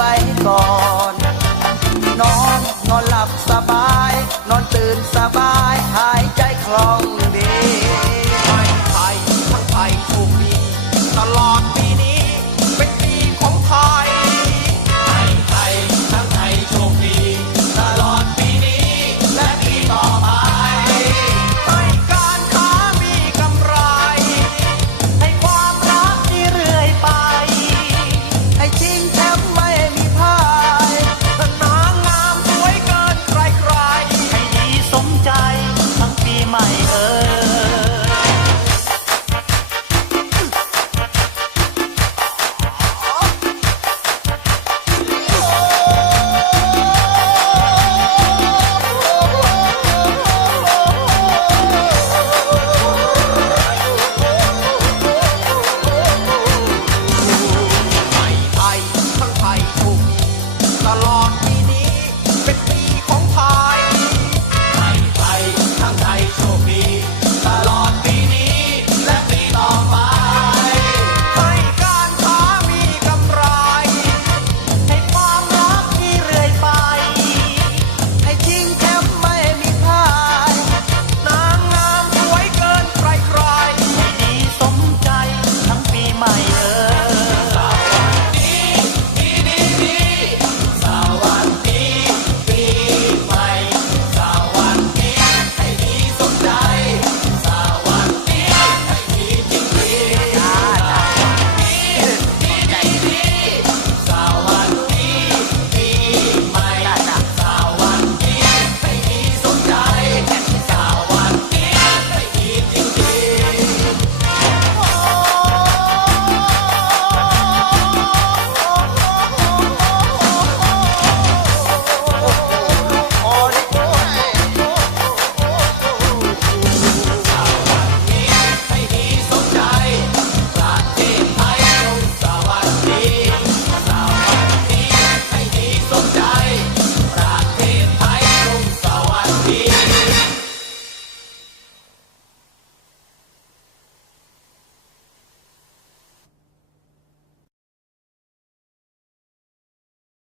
ไว้ก่อน นอนนอนหลับสบ